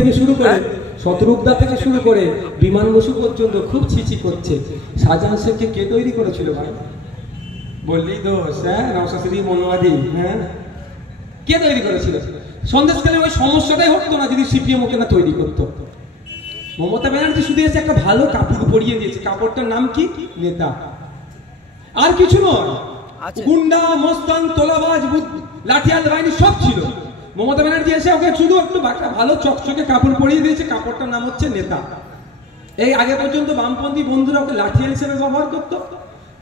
থেকে শুরু করে শতরূপদা থেকে শুরু করে বিমান বসু পর্যন্ত খুব ছিচি করছে। শাহজাহান শেখকে কে তৈরি করেছিল ভাই? বললি দোষ, হ্যাঁ, নওশাদ মনোবাদী, হ্যাঁ, কে তৈরি করেছিল? সন্দেশকালে ওই সমস্যাটাই হতো না যদি সিপিএম ওকে না তৈরি করতো। মমতা ব্যানার্জি শুধু এসে একটা ভালো কাপড় পরিয়ে দিয়েছে, কাপড়টার নাম কি? নেতা। আর কিছু নয়। গুন্ডা, মস্তান, তোলাবাজ, লাঠিয়াল বাহিনী সব ছিল। মমতা ব্যানার্জি এসে ওকে শুধু একটু ভালো চকচকে কাপড় পরিয়ে দিয়েছে, কাপড়টার নাম হচ্ছে নেতা। এই আগে পর্যন্ত বামপন্থী বন্ধুরা ওকে লাঠিয়াল হিসেবে ব্যবহার করতো।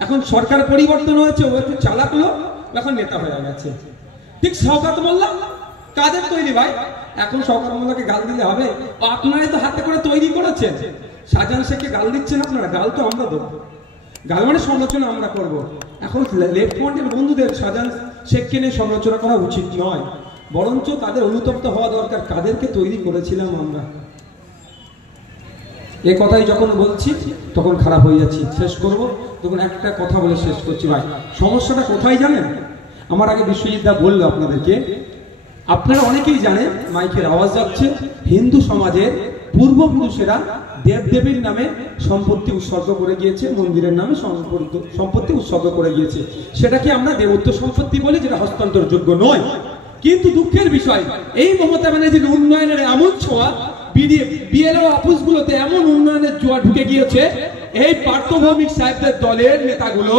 এখন সরকার পরিবর্তন হয়েছে, ও একটু চালাক লোক, এখন নেতা হয়ে গেছে। ঠিক শওকত মোল্লা কাদের তৈরি ভাই? এখন শওকত মোল্লাকে গাল দিলে হবে? আপনারাই তো হাতে করে তৈরি করেছেন। শাহজাহান শেখকে গাল দিচ্ছেন আপনারা, গাল তো আমরা দেবো, গাল মানে সমালোচনা আমরা করব। এখন লেফট ফ্রন্টের বন্ধুদের শাহজাহান শেখকে নিয়ে সমালোচনা করা উচিত নয়, বরঞ্চ তাদের অনুতপ্ত হওয়া দরকার, কাদেরকে তৈরি করেছিলাম আমরা। এই কথাই যখন বলছি তখন খারাপ হয়ে যাচ্ছি। শেষ করব, তখন একটা কথা বলে শেষ করছি ভাই। সমস্যাটা কোথায় জানেন? আমার আগে বিশ্বজিৎ দা বললো আপনাদেরকে, আপনারা অনেকেই জানেন, মাইকের আওয়াজ যাচ্ছে, হিন্দু সমাজের পূর্বপুরুষেরা দেবদেবীর নামে সম্পত্তি উৎসর্গ করে গিয়েছে, মন্দিরের নামে সম্পত্তি উৎসর্গ করে গিয়েছে। সেটাকে আমরা দেবত্ব সম্পত্তি বলি, যেটা হস্তান্তরযোগ্য নয়। কিন্তু দুঃখের বিষয়, এই মমতা ব্যানার্জির উন্নয়নের এমন ছোঁয়া, বিএলও অফিসগুলোতে এমন উন্নয়নের জোয়ার ঢুকে গিয়েছে, এই পার্থভৌমিক সাহেবদের দলের নেতাগুলো,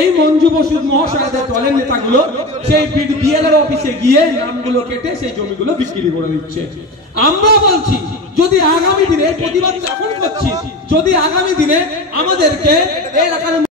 এই মঞ্জু বসু মহাশয়দের দলের নেতাগুলো সেই বিএলও অফিসে গিয়ে নামগুলো কেটে সেই জমিগুলো বিক্রি করে দিচ্ছে। আমরা বলছি, যদি আগামী দিনে প্রতিবাদ এখন করছি, যদি আগামী দিনে আমাদেরকে এলাকার